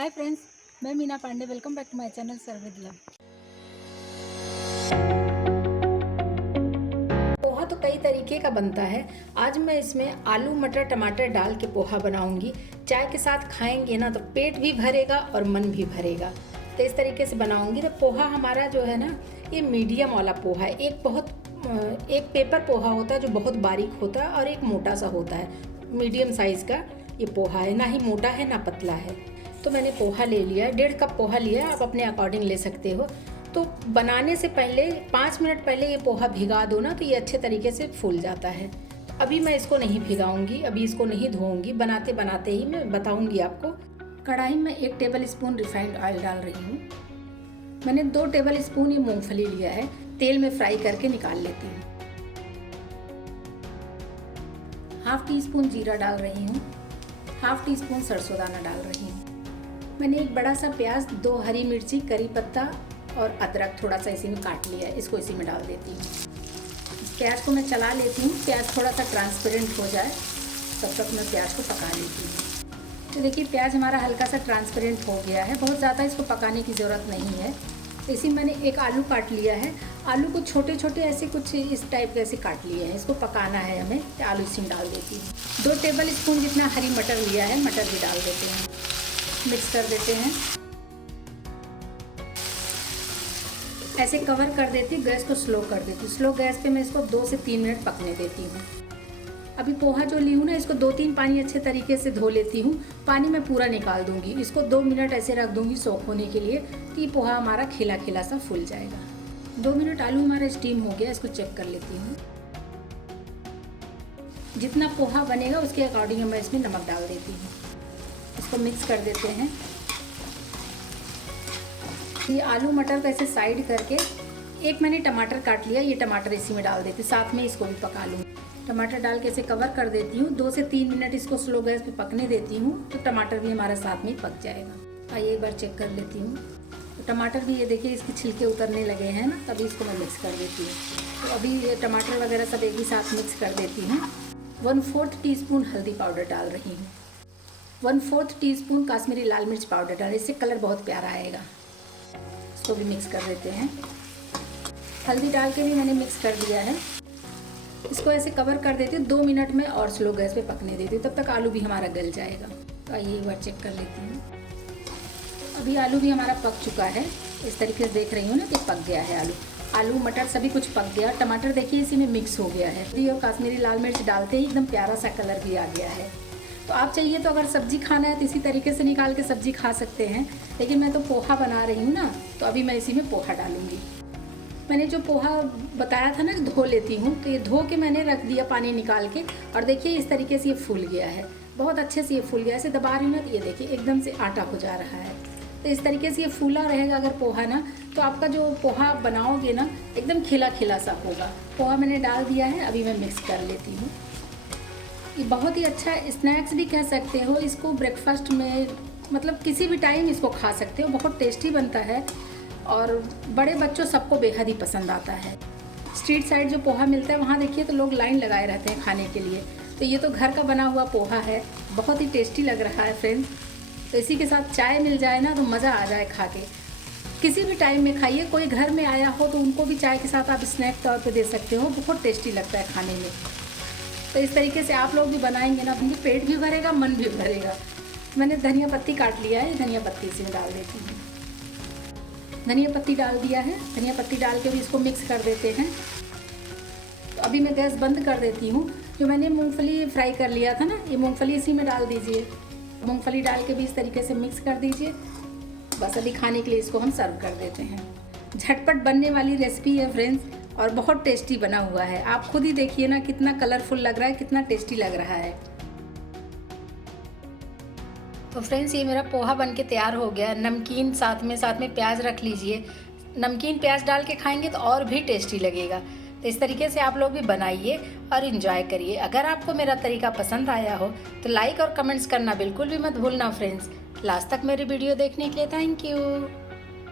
हाय friends, मैं Meena Pandey. Welcome back to my channel सर्विद। पोहा तो कई तरीके का बनता है। आज मैं इसमें आलू मटर टमाटर डाल के पोहा बनाऊंगी। चाय के साथ खाएंगे ना तो पेट भी भरेगा और मन भी भरेगा। तो इस तरीके से बनाऊंगी। तो पोहा हमारा जो है ना, ये मीडियम वाला पोहा है। एक पेपर पोहा होता है जो बहुत बारीक होता है और एक मोटा सा होता है। मीडियम साइज़ का ये पोहा है, ना ही मोटा है ना पतला है। तो मैंने पोहा ले लिया है, 1.5 कप पोहा लिया है। आप अपने अकॉर्डिंग ले सकते हो। तो बनाने से पहले 5 मिनट पहले ये पोहा भिगा दो ना, तो ये अच्छे तरीके से फूल जाता है। तो अभी मैं इसको नहीं भिगाऊंगी, अभी इसको नहीं धोऊंगी, बनाते बनाते ही मैं बताऊंगी आपको। कढ़ाई में 1 टेबल स्पून रिफाइंड ऑयल डाल रही हूँ। मैंने 2 टेबल स्पून ये मूंगफली लिया है, तेल में फ्राई करके निकाल लेती हूँ। ½ टीस्पून जीरा डाल रही हूँ, ½ टीस्पून सरसों दाना डाल रही हूँ। मैंने एक बड़ा सा प्याज, 2 हरी मिर्ची, करी पत्ता और अदरक थोड़ा सा इसी में काट लिया है, इसको इसी में डाल देती हूँ। प्याज को मैं चला लेती हूँ, प्याज थोड़ा सा ट्रांसपेरेंट हो जाए तब तक मैं प्याज को पका लेती हूँ। तो देखिए प्याज हमारा हल्का सा ट्रांसपेरेंट हो गया है, बहुत ज़्यादा इसको पकाने की ज़रूरत नहीं है। तो इसी मैंने एक आलू काट लिया है, आलू को छोटे छोटे ऐसे कुछ इस टाइप के ऐसे काट लिए हैं, इसको पकाना है हमें। तो आलू इसी में डाल देती हूँ। 2 टेबल स्पून जितना हरी मटर लिया है, मटर भी डाल देते हैं, मिक्स कर देते हैं। ऐसे कवर कर देती हूँ, गैस को स्लो कर देती हूँ। स्लो गैस पे मैं इसको 2 से 3 मिनट पकने देती हूँ। अभी पोहा जो ली हूँ ना, इसको 2-3 पानी अच्छे तरीके से धो लेती हूँ। पानी मैं पूरा निकाल दूंगी, इसको 2 मिनट ऐसे रख दूंगी सोख होने के लिए, कि पोहा हमारा खिला खिला सा फूल जाएगा। 2 मिनट आलू हमारा स्टीम हो गया, इसको चेक कर लेती हूँ। जितना पोहा बनेगा उसके अकॉर्डिंग मैं इसमें नमक डाल देती हूँ। इसको मिक्स कर देते हैं। ये आलू मटर को ऐसे साइड करके एक मैंने टमाटर काट लिया, ये टमाटर इसी में डाल देती हूँ, साथ में इसको भी पका लूँ। टमाटर डाल के इसे कवर कर देती हूँ, 2 से 3 मिनट इसको स्लो गैस पे पकने देती हूँ, तो टमाटर भी हमारा साथ में पक जाएगा। आइए एक बार चेक कर लेती हूँ। तो टमाटर भी ये देखिए इसके छिलके उतरने लगे हैं ना, तभी इसको मैं मिक्स कर देती हूँ। तो अभी ये टमाटर वगैरह सब एक ही साथ मिक्स कर देती हूँ। 1/4 टीस्पून हल्दी पाउडर डाल रही हूँ, 1/4 टीस्पून काश्मीरी लाल मिर्च पाउडर डालें, इससे कलर बहुत प्यारा आएगा। इसको भी मिक्स कर देते हैं। हल्दी डाल के भी मैंने मिक्स कर दिया है। इसको ऐसे कवर कर देती हूँ, 2 मिनट में और स्लो गैस पे पकने देती हूँ, तब तक आलू भी हमारा गल जाएगा। तो आइए एक बार चेक कर लेती हूँ। अभी आलू भी हमारा पक चुका है, इस तरीके से देख रही हूँ ना कि पक गया है आलू मटर सभी कुछ पक गया। टमाटर देखिए इसी में मिक्स हो गया है, और काश्मीरी लाल मिर्च डालते ही एकदम प्यारा सा कलर भी आ गया है। तो आप चाहिए तो अगर सब्जी खाना है तो इसी तरीके से निकाल के सब्जी खा सकते हैं, लेकिन मैं तो पोहा बना रही हूँ ना, तो अभी मैं इसी में पोहा डालूंगी। मैंने जो पोहा बताया था ना धो लेती हूँ, तो ये धो के मैंने रख दिया पानी निकाल के, और देखिए इस तरीके से ये फूल गया है, बहुत अच्छे से ये फूल गया। ऐसे दबा रही हूँ ना तो ये देखिए एकदम से आटा हो जा रहा है। तो इस तरीके से ये फूला रहेगा अगर पोहा ना, तो आपका जो पोहा बनाओगे ना एकदम खिला खिला सा होगा। पोहा मैंने डाल दिया है, अभी मैं मिक्स कर लेती हूँ। ये बहुत ही अच्छा स्नैक्स भी कह सकते हो इसको, ब्रेकफास्ट में मतलब किसी भी टाइम इसको खा सकते हो। बहुत टेस्टी बनता है और बड़े बच्चों सबको बेहद ही पसंद आता है। स्ट्रीट साइड जो पोहा मिलता है वहाँ देखिए तो लोग लाइन लगाए रहते हैं खाने के लिए। तो ये तो घर का बना हुआ पोहा है, बहुत ही टेस्टी लग रहा है फ्रेंड्स। तो इसी के साथ चाय मिल जाए ना तो मज़ा आ जाए खा के। किसी भी टाइम में खाइए, कोई घर में आया हो तो उनको भी चाय के साथ आप स्नैक तौर पे दे सकते हो, बहुत टेस्टी लगता है खाने में। तो इस तरीके से आप लोग भी बनाएंगे ना, अपनी पेट भी भरेगा मन भी भरेगा। मैंने धनिया पत्ती काट लिया है, धनिया पत्ती इसमें डाल देती हूँ। धनिया पत्ती डाल दिया है, धनिया पत्ती डाल के भी इसको मिक्स कर देते हैं। तो अभी मैं गैस बंद कर देती हूँ। जो मैंने मूंगफली फ्राई कर लिया था ना, ये मूंगफली इसी में डाल दीजिए। मूंगफली डाल के भी इस तरीके से मिक्स कर दीजिए। बस अभी खाने के लिए इसको हम सर्व कर देते हैं। झटपट बनने वाली रेसिपी है फ्रेंड्स, और बहुत टेस्टी बना हुआ है। आप खुद ही देखिए ना कितना कलरफुल लग रहा है, कितना टेस्टी लग रहा है। तो फ्रेंड्स ये मेरा पोहा बन के तैयार हो गया। नमकीन साथ में प्याज रख लीजिए, नमकीन प्याज डाल के खाएंगे तो और भी टेस्टी लगेगा। तो इस तरीके से आप लोग भी बनाइए और इन्जॉय करिए। अगर आपको मेरा तरीका पसंद आया हो तो लाइक और कमेंट्स करना बिल्कुल भी मत भूलना फ्रेंड्स। लास्ट तक मेरी वीडियो देखने के लिए थैंक यू।